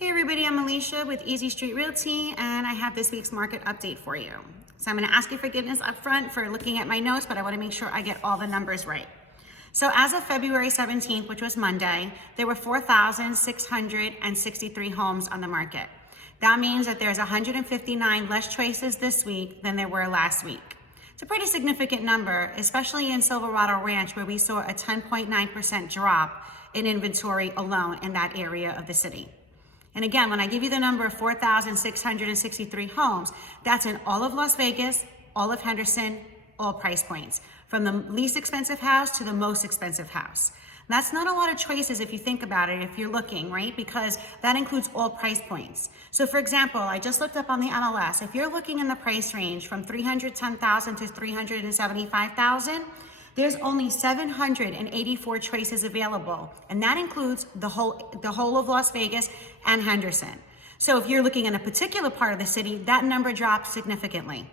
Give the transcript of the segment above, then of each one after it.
Hey everybody, I'm Alicia with EasyStreet Realty, and I have this week's market update for you. So I'm going to ask you forgiveness up front for looking at my notes, but I want to make sure I get all the numbers right. So as of February 17th, which was Monday, there were 4,663 homes on the market. That means that there's 159 less choices this week than there were last week. It's a pretty significant number, especially in Silverado Ranch, where we saw a 10.9% drop in inventory alone in that area of the city. And again, when I give you the number of 4,663 homes, that's in all of Las Vegas, all of Henderson, all price points, from the least expensive house to the most expensive house. That's not a lot of choices if you think about it, if you're looking, right? Because that includes all price points. So for example, I just looked up on the MLS. If you're looking in the price range from $310,000 to $375,000, there's only 784 choices available, and that includes the whole of Las Vegas and Henderson. So if you're looking in a particular part of the city, that number drops significantly.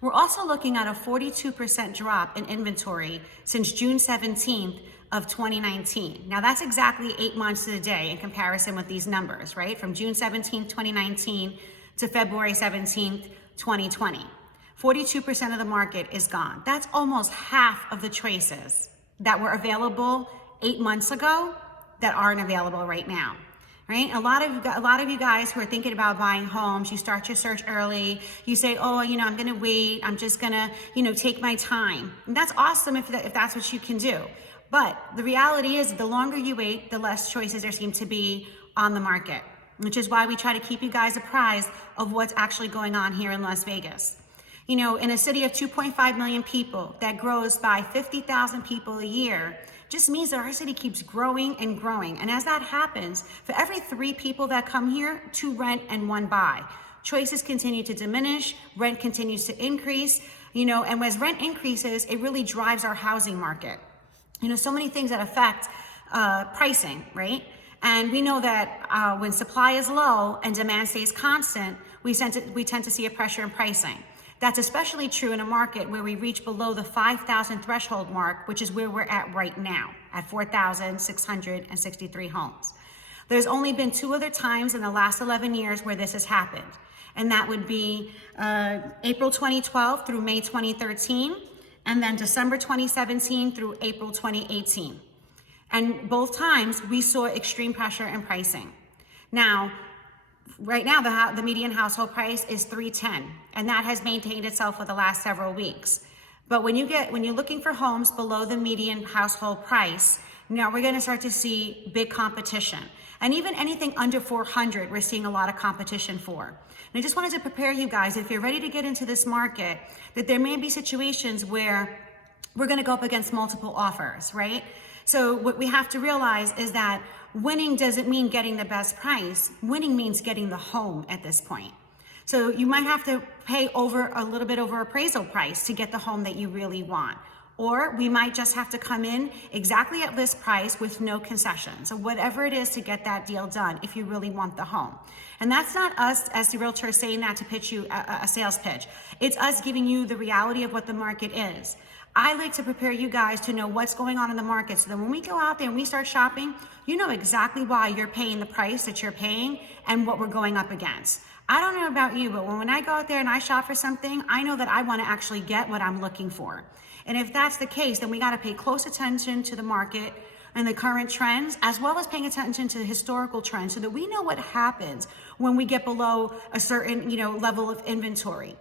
We're also looking at a 42% drop in inventory since June 17th of 2019. Now that's exactly 8 months to the day in comparison with these numbers, right? From June 17th, 2019 to February 17th, 2020. 42% of the market is gone. That's almost half of the choices that were available 8 months ago that aren't available right now, right? A lot of you guys who are thinking about buying homes, you start your search early. You say, oh, I'm gonna wait. I'm just gonna, take my time. And that's awesome if that's what you can do. But the reality is the longer you wait, the less choices there seem to be on the market, which is why we try to keep you guys apprised of what's actually going on here in Las Vegas. In a city of 2.5 million people that grows by 50,000 people a year, just means that our city keeps growing and growing. And as that happens, for every 3 people that come here, 2 rent and 1 buy. Choices continue to diminish, rent continues to increase, and as rent increases, it really drives our housing market. So many things that affect pricing, right? And we know that when supply is low and demand stays constant, we tend to see a pressure in pricing. That's especially true in a market where we reach below the 5,000 threshold mark, which is where we're at right now, at 4,663 homes. There's only been 2 other times in the last 11 years where this has happened, and that would be April 2012 through May 2013, and then December 2017 through April 2018. And both times we saw extreme pressure in pricing. Now, right now, the median household price is $310,000, and that has maintained itself for the last several weeks. But when you're looking for homes below the median household price, now we're going to start to see big competition. And even anything under $400,000, we're seeing a lot of competition for. And I just wanted to prepare you guys, if you're ready to get into this market, that there may be situations where we're going to go up against multiple offers, right? So what we have to realize is that winning doesn't mean getting the best price. Winning means getting the home at this point. So you might have to pay a little bit over appraisal price to get the home that you really want. Or we might just have to come in exactly at list price with no concessions. So whatever it is to get that deal done if you really want the home. And that's not us as the realtor saying that to pitch you a sales pitch. It's us giving you the reality of what the market is. I like to prepare you guys to know what's going on in the market so that when we go out there and we start shopping, you know exactly why you're paying the price that you're paying and what we're going up against. I don't know about you, but when I go out there and I shop for something, I know that I want to actually get what I'm looking for. And if that's the case, then we got to pay close attention to the market and the current trends, as well as paying attention to the historical trends so that we know what happens when we get below a certain, level of inventory.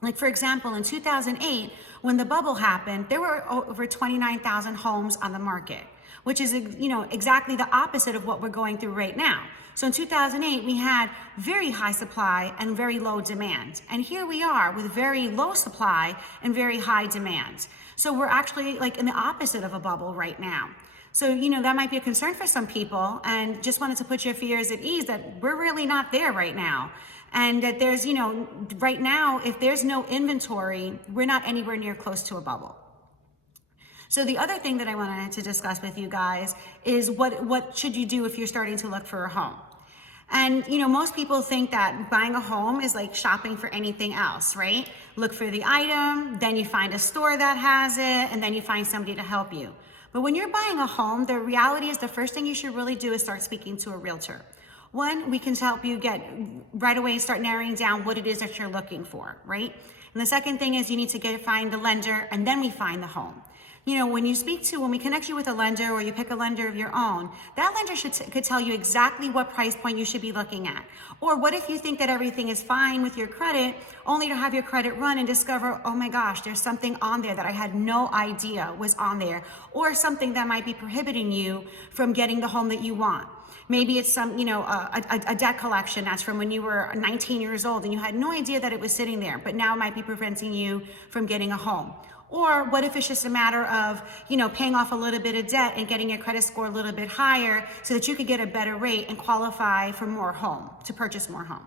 Like for example, in 2008, when the bubble happened, there were over 29,000 homes on the market, which is, exactly the opposite of what we're going through right now. So in 2008, we had very high supply and very low demand. And here we are with very low supply and very high demand. So we're actually like in the opposite of a bubble right now. So, that might be a concern for some people, and just wanted to put your fears at ease that we're really not there right now. And that there's, right now, if there's no inventory, we're not anywhere near close to a bubble. So the other thing that I wanted to discuss with you guys is what should you do if you're starting to look for a home? And, most people think that buying a home is like shopping for anything else, right? Look for the item, then you find a store that has it, and then you find somebody to help you. But when you're buying a home, the reality is the first thing you should really do is start speaking to a realtor. One, we can help you get right away, start narrowing down what it is that you're looking for, right? And the second thing is you need to find the lender, and then we find the home. You know, when we connect you with a lender, or you pick a lender of your own, that lender could tell you exactly what price point you should be looking at. Or what if you think that everything is fine with your credit, only to have your credit run and discover, oh my gosh, there's something on there that I had no idea was on there, or something that might be prohibiting you from getting the home that you want. Maybe it's a debt collection that's from when you were 19 years old and you had no idea that it was sitting there, but now it might be preventing you from getting a home. Or what if it's just a matter of, paying off a little bit of debt and getting your credit score a little bit higher so that you could get a better rate and qualify for to purchase more home.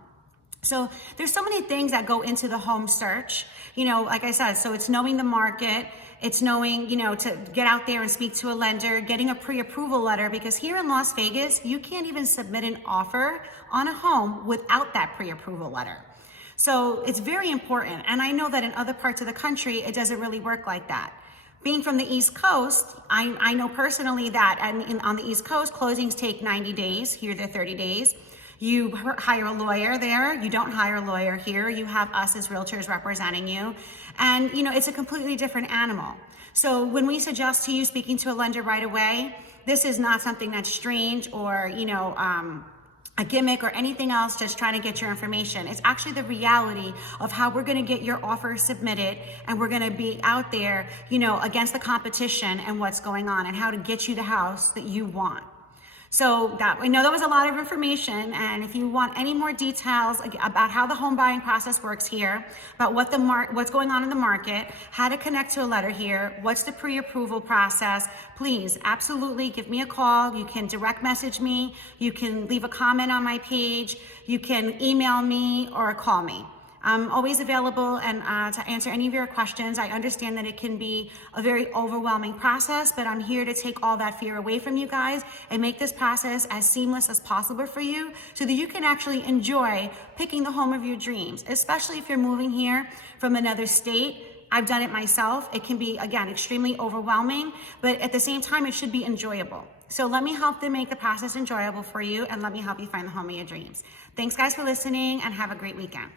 So there's so many things that go into the home search, like I said, so it's knowing the market, it's knowing, to get out there and speak to a lender, getting a pre-approval letter, because here in Las Vegas, you can't even submit an offer on a home without that pre-approval letter. So it's very important. And I know that in other parts of the country, it doesn't really work like that. Being from the East Coast, I know personally that on the East Coast, closings take 90 days. Here they're 30 days. You hire a lawyer there. You don't hire a lawyer here. You have us as realtors representing you. And, it's a completely different animal. So when we suggest to you speaking to a lender right away, this is not something that's strange or, a gimmick or anything else, just trying to get your information. It's actually the reality of how we're going to get your offer submitted, and we're going to be out there, against the competition and what's going on and how to get you the house that you want. So I know that was a lot of information, and if you want any more details about how the home buying process works here, about what's going on in the market, how to connect to a letter here, what's the pre-approval process, please absolutely give me a call. You can direct message me, you can leave a comment on my page, you can email me or call me. I'm always available and to answer any of your questions. I understand that it can be a very overwhelming process, but I'm here to take all that fear away from you guys and make this process as seamless as possible for you so that you can actually enjoy picking the home of your dreams, especially if you're moving here from another state. I've done it myself. It can be, again, extremely overwhelming, but at the same time, it should be enjoyable. So let me help to make the process enjoyable for you, and let me help you find the home of your dreams. Thanks, guys, for listening, and have a great weekend.